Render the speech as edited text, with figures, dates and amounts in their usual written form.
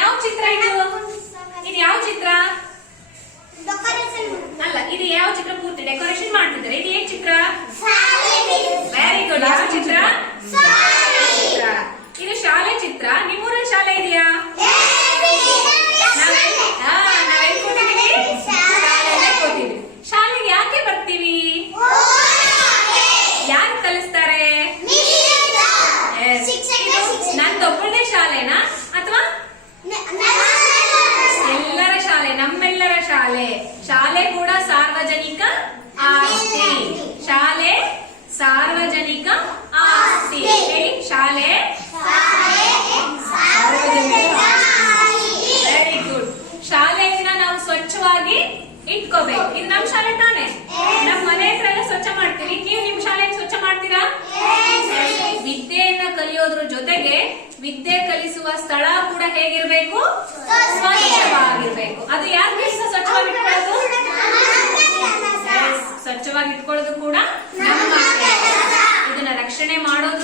ಯಾವ ಚಿತ್ರ ಇದು? ಇದು ಯಾವ ಚಿತ್ರ ಅಲ್ಲ, ಇದು ಯಾವ ಚಿತ್ರ? ಪೂರ್ತಿ ಡೆಕೋರೇಷನ್ ಮಾಡ್ತಿದ್ದಾರೆ. ಇದು ಏನ್ ಚಿತ್ರ? Very good. ಯಾವ ಚಿತ್ರ? ಇದು ಶಾಲೆ ಚಿತ್ರ. ನಿಮ್ಮೂರಲ್ಲಿ ಶಾಲೆ ಇದೆಯಾ? ನಾವೆಲ್ಲಿ ಕೂತಿದೀವಿ? ಶಾಲೆಯಲ್ಲೇ ಕೂತಿದ್ವಿ. ಶಾಲೆಗೆ ಯಾಕೆ ಬರ್ತೀವಿ? ಯಾರು ಕಲಿಸ್ತಾರೆ? ನಂದೊಬ್ಬಳದೇ ಶಾಲೆನಾ ಅಥವಾ ಎಲ್ಲರ ಶಾಲೆ? ನಮ್ಮೆಲ್ಲರ ಶಾಲೆ. ಶಾಲೆ ಕೂಡ ಸಾರ್ವಜನಿಕ ಆಸ್ತಿ. ಶಾಲೆ ಸಾರ್ವಜನಿಕ ಆಸ್ತಿ. ಹೇಳಿ, ಶಾಲೆ ವೆರಿ ಗುಡ್. ಶಾಲೆಯನ್ನ ನಾವು ಸ್ವಚ್ಛವಾಗಿ ಇಟ್ಕೋಬೇಕು. ಇದು ನಮ್ ಶಾಲೆ ತಾನೆ? ನಮ್ ಮನೆ ಹತ್ರ ಎಲ್ಲ ಸ್ವಚ್ಛ ಮಾಡ್ತೀವಿ. ನೀವು ನಿಮ್ ಶಾಲೆಯನ್ನು ಸ್ವಚ್ಛ ಮಾಡ್ತೀರಾ? ವಿದ್ಯೆಯನ್ನ ಕಲಿಯೋದ್ರ ಜೊತೆಗೆ ವಿದ್ಯೆ ಕಲಿಸುವ ಸ್ಥಳ ಕೂಡ ಹೇಗಿರ್ಬೇಕು? ಸ್ವಚ್ಛವಾಗಿರ್ಬೇಕು. ಅದು ಯಾಕೆ ಸ್ವಚ್ಛವಾಗಿ ಇಟ್ಕೊಳ್ಳೋದು? ಸ್ವಚ್ಛವಾಗಿ ಇಟ್ಕೊಳ್ಳೋದು ಕೂಡ ನಮ್ಮ ಇದನ್ನ ರಕ್ಷಣೆ ಮಾಡೋದು